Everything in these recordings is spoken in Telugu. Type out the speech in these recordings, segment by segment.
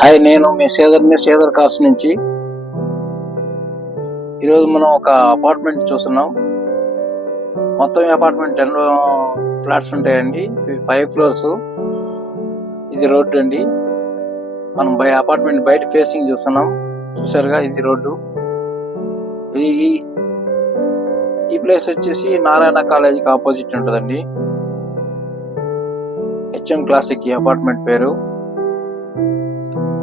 హాయ్, నేను మీ శ్రీధర్ కార్స్ నుంచి. ఈరోజు మనం ఒక అపార్ట్మెంట్ చూస్తున్నాం. మొత్తం ఈ అపార్ట్మెంట్ 10 ఫ్లాట్స్ ఉంటాయండి, 5 ఫ్లోర్స్. ఇది రోడ్డు అండి. మనం అపార్ట్మెంట్ బయట ఫేసింగ్ చూస్తున్నాం. చూసారుగా, ఇది రోడ్డు. ఈ ప్లేస్ వచ్చేసి నారాయణ కాలేజీకి ఆపోజిట్ ఉంటుందండి. హెచ్ఎం క్లాసిక్ ఈ అపార్ట్మెంట్ పేరు.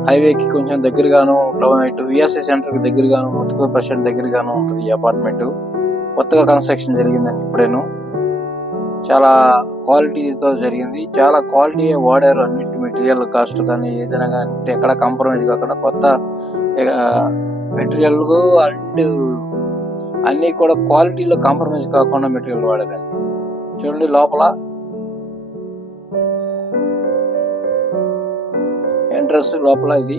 హైవేకి కొంచెం దగ్గరగాను, విఆర్సీ సెంటర్ కి దగ్గరగాను, ముత్తుకూరు బస్ స్టాండ్ దగ్గరగాను ఉంటుంది ఈ అపార్ట్మెంట్. కొత్తగా కన్స్ట్రక్షన్ జరిగిందండి ఇప్పుడేను. చాలా క్వాలిటీతో జరిగింది. చాలా క్వాలిటీ వాడారు. అన్నింటి మెటీరియల్ కాస్ట్ కానీ ఏదైనా కానీ ఎక్కడ కాంప్రమైజ్ కాకుండా కొత్త మెటీరియల్ అండ్ అన్ని కూడా క్వాలిటీలో కాంప్రమైజ్ కాకుండా మెటీరియల్ వాడారండి. చూడండి, లోపల ఎంట్రన్స్ లోపల ఇది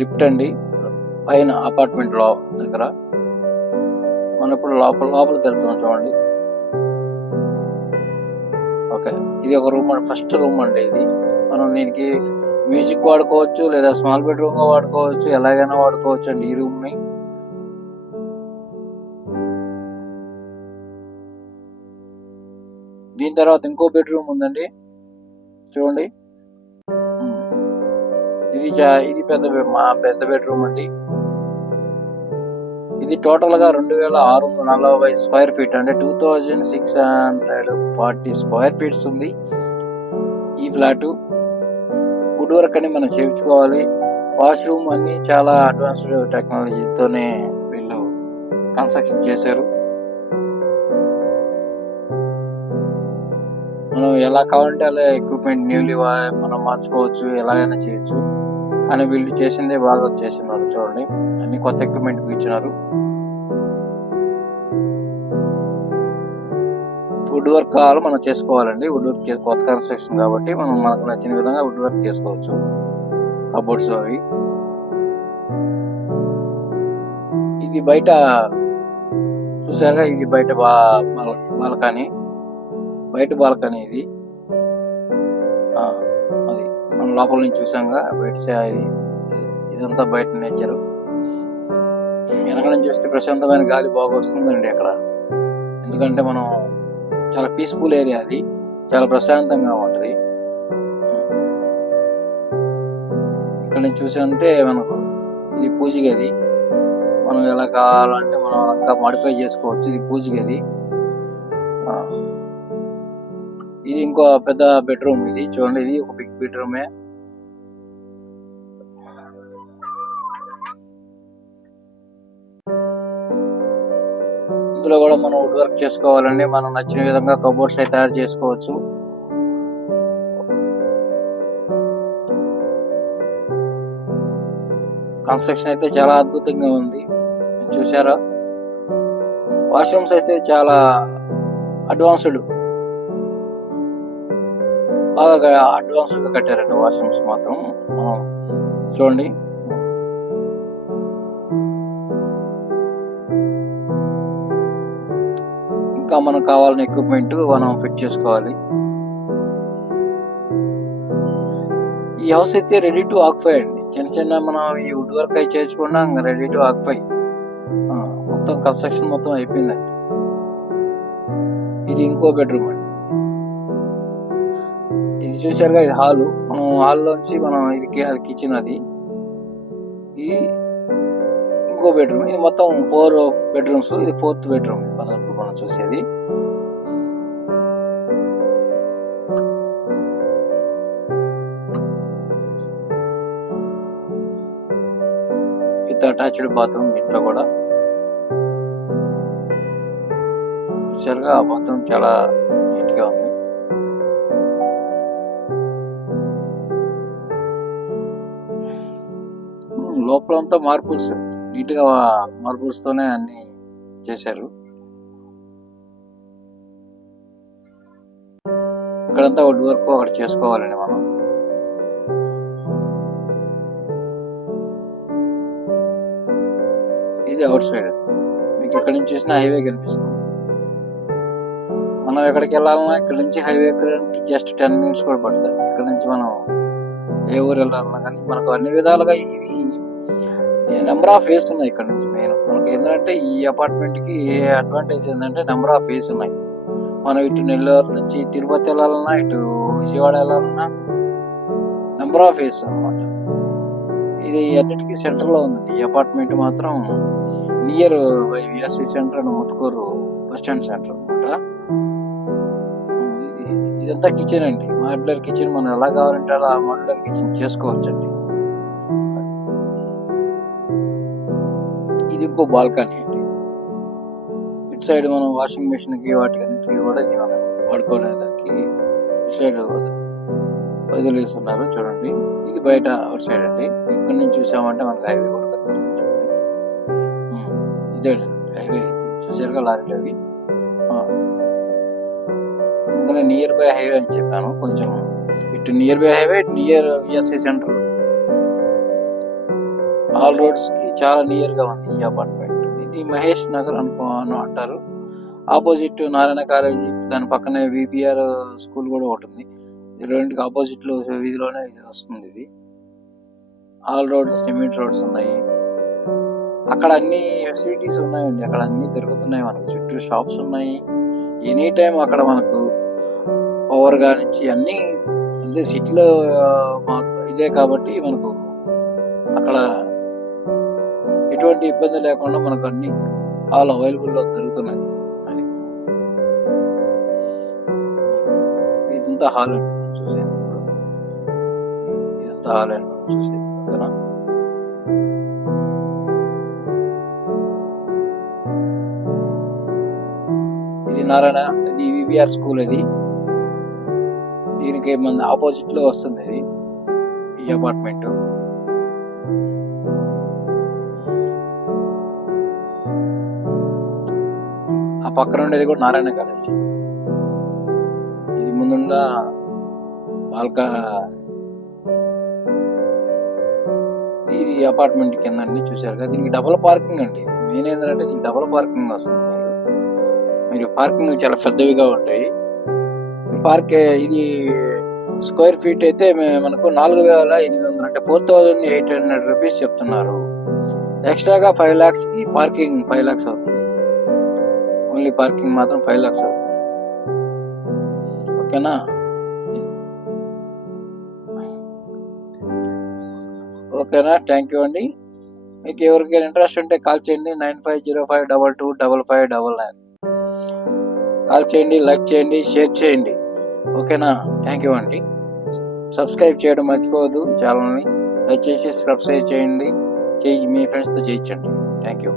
లిఫ్ట్ అండి. పైన అపార్ట్మెంట్ లో దగ్గర మనం ఇప్పుడు లోపల తెలుస్తున్నాం. చూడండి. ఓకే, ఇది ఒక రూమ్, ఫస్ట్ రూమ్ అండి. ఇది మనం దీనికి మ్యూజిక్ వాడుకోవచ్చు, లేదా స్మాల్ బెడ్రూమ్ గా వాడుకోవచ్చు, ఎలాగైనా వాడుకోవచ్చు అండి ఈ రూమ్ ని. దీని తర్వాత ఇంకో బెడ్రూమ్ ఉందండి. చూడండి, ఇది పెద్ద బెడ్రూమ్ అండి. ఇది టోటల్ గా 2640 స్క్వేర్ ఫీట్ అంటే 2640 స్క్వేర్ ఫీట్స్ ఉంది ఈ ఫ్లాట్. వుడ్ వర్క్ అని మనం చేయించుకోవాలి. వాష్రూమ్ అన్ని చాలా అడ్వాన్స్డ్ టెక్నాలజీతోనే వీళ్ళు కన్స్ట్రక్షన్ చేశారు. మనం ఎలా కావాలంటే అలా ఎక్విప్మెంట్ న్యూలీ మనం మార్చుకోవచ్చు, ఎలాగైనా చేయొచ్చు. కానీ వీళ్ళు చేసిందే బాగా చేస్తున్నారు. చూడండి, అన్ని కొత్త ఎక్విప్మెంట్ ఇచ్చినారు. వుడ్ వర్క్ కావాలి మనం చేసుకోవాలండి. వుడ్ వర్క్ కొత్త కన్స్ట్రక్షన్ కాబట్టి మనం మనకు నచ్చిన విధంగా వుడ్ వర్క్ చేసుకోవచ్చు. కబోర్డ్స్ అవి. ఇది బయట చూసారుగా, ఇది బయట బాల్కనీ. ఇది అది మనం లోపల నుంచి చూసాంగా. బయట ఇదంతా బయట నేచర్. వెనక నుంచి చూస్తే ప్రశాంతమైన గాలి బాగా వస్తుందండి అక్కడ. ఎందుకంటే మనం చాలా పీస్ఫుల్ ఏరియా, అది చాలా ప్రశాంతంగా ఉంటది. ఇక్కడ నుంచి చూసామంటే మనకు ఇది పూజ గది. మనం ఎలా కావాలంటే మనం అంతా మాడిఫై చేసుకోవచ్చు. ఇది పూజ గది. ఇది ఇంకో పెద్ద బెడ్రూమ్. ఇది చూడండి, ఇది ఒక బిగ్ బెడ్రూమే. ఇందులో కూడా మనం వుడ్ వర్క్ చేసుకోవాలండి. మనం నచ్చిన విధంగా కబోర్డ్స్ అయితే తయారు చేసుకోవచ్చు. కన్స్ట్రక్షన్ అయితే చాలా అద్భుతంగా ఉంది, చూసారా. వాష్రూమ్స్ అయితే చాలా అడ్వాన్స్డ్, బాగా అడ్వాన్స్డ్ గా కట్టారండి వాష్రూమ్స్ మాత్రం. మనం చూడండి, ఇంకా మనకు కావాలని ఎక్విప్మెంట్ మనం ఫిట్ చేసుకోవాలి. ఈ హౌస్ అయితే రెడీ టు ఆక్యుపై అండి. చిన్న మనం ఈ వుడ్ వర్క్ అయి చేసుకున్నా రెడీ టు ఆక్యుపై. మొత్తం కన్స్ట్రక్షన్ మొత్తం అయిపోయిందండి. ఇది ఇంకో బెడ్రూమ్ అండి. ఇది చూసారుగా, ఇది హాలు. మనం హాల్లోంచి అది కిచెన్. అది ఇది ఇంకో బెడ్రూమ్. ఇది మొత్తం 4 బెడ్రూమ్స్. ఇది 4th బెడ్రూమ్ మనం చూసేది. విత్ అటాచ్డ్ బాత్రూమ్ ఇంట్లో కూడా. చూసారుగా, ఆ బాత్రూమ్ చాలా నీట్ గా ఉంది. లోపలంతా మార్బుల్స్, నీట్ గా మార్బుల్స్ తోనే అన్ని చేశారు. ఇక్కడంతా వుడ్ వర్క్ అక్కడ చేసుకోవాలండి మనం. ఇది అవుట్ సైడ్. మీకు ఇక్కడ నుంచి చూసిన హైవే కనిపిస్తుంది. మనం ఎక్కడికి వెళ్ళాలన్నా ఇక్కడ నుంచి హైవే ఎక్కడానికి జస్ట్ 10 minutes కూడా పడుతుంది. ఇక్కడ నుంచి మనం ఏ ఊరు వెళ్ళాలన్నా కానీ మనకు అన్ని విధాలుగా ఇది నెంబర్ ఆఫ్ వేస్ ఉన్నాయి. ఇక్కడ నుంచి మెయిన్ మనకి ఏంటంటే ఈ అపార్ట్మెంట్కి అడ్వాంటేజ్ ఏంటంటే నెంబర్ ఆఫ్ వేస్ ఉన్నాయి. మనం ఇటు నెల్లూరు నుంచి తిరుపతి వెళ్ళాలన్నా, ఇటు విజయవాడ వెళ్ళాలన్నా నెంబర్ ఆఫ్ వేస్ అనమాట. ఇది అన్నిటికీ సెంటర్లో ఉందండి. ఈ అపార్ట్మెంట్ మాత్రం near VSC centre and Muthukur bus stand centre అనమాట. ఇదంతా కిచెన్ అండి, మాడ్యులర్ కిచెన్. మనం ఎలా కావాలంటే అలా మాడ్యులర్ కిచెన్ చేసుకోవచ్చండి. ఇది ఇంకో బాల్కనీ అండి. ఇటు సైడ్ మనం వాషింగ్ మిషన్కి వాటికి కూడా ఇది మనం వాడుకోవడానికి ఇటు సైడ్ వదిలేస్తున్నారు చూడండి. ఇది బయట అవుట్ సైడ్ అండి. ఇక్కడ నుంచి చూసామంటే మనకి హైవే కూడా కనిపిస్తుంది చూడండి. ఇదే హైవే చూసారుగా లారీలు అవి. అందుకనే నియర్ బై హైవే అని చెప్పాను. కొంచెం ఇటు near by highway, near VSC centre, all roads కి చాలా నియర్ గా ఉంది ఈ అపార్ట్మెంట్. ఇది మహేష్ నగర్ అంటారు. ఆపోజిట్ నారాయణ కాలేజీ, దాని పక్కనే విపిఆర్ స్కూల్ కూడా ఒకటి ఉంది. ఈ రెండుకి ఆపోజిట్ లో వీధిలోనే ఇది వస్తుంది. ఇది ఆల్ రోడ్స్, సిమెంట్ రోడ్స్ ఉన్నాయి. అక్కడ అన్ని ఫెసిలిటీస్ ఉన్నాయండి. అక్కడ అన్ని దొరుకుతున్నాయి మనకు. చుట్టూ షాప్స్ ఉన్నాయి. ఎనీ టైం అక్కడ మనకు పవర్ కానిచ్చి అన్ని అంటే సిటీలో ఇదే కాబట్టి మనకు అక్కడ ఎటువంటి ఇబ్బంది లేకుండా మనకు అన్ని ఆల్ అవైలబుల్లో దొరుకుతున్నాయి. అని ఇదంతా హాల్ అండి మనం చూసేది. ఇదంతా హాల్ అండి మనం చూసేది. ఓకేనా? ఇది నారాయణ, ఇది వివిఆర్ స్కూల్. ఇది దీనికి మన ఆపోజిట్ లో వస్తుంది ఇది ఈ అపార్ట్మెంట్. ఆ పక్కన ఉండేది కూడా నారాయణ కాలేజ్. ఇది ముందున్న ఇది అపార్ట్మెంట్ కింద అండి. చూసారు కదా, దీనికి డబుల్ పార్కింగ్ అండి. మెయిన్ ఏంటంటే దీనికి డబుల్ పార్కింగ్ వస్తుంది. మీరు పార్కింగ్ చాలా పెద్దవిగా ఉంటాయి. ఇది స్క్వేర్ ఫీట్ అయితే మనకు 4,800 అంటే 4,800 రూపీస్ చెప్తున్నారు. ఎక్స్ట్రాగా 5 lakhs కి పార్కింగ్ 5 lakhs అవుతుంది. ఓన్లీ పార్కింగ్ మాత్రం 5 lakhs అవుతుంది. ఓకేనా? థ్యాంక్ యూ అండి. మీకు ఎవరికైనా ఇంట్రెస్ట్ ఉంటే కాల్ చేయండి. 9505225599. కాల్ చేయండి, లైక్ చేయండి, షేర్ చేయండి. ఓకేనా? థ్యాంక్ యూ అండి. సబ్స్క్రైబ్ చేయడం మర్చిపోవద్దు ఛానల్ని. దయచేసి సబ్స్క్రైబ్ చేయండి. మీ ఫ్రెండ్స్తో చేయించండి. Thank you.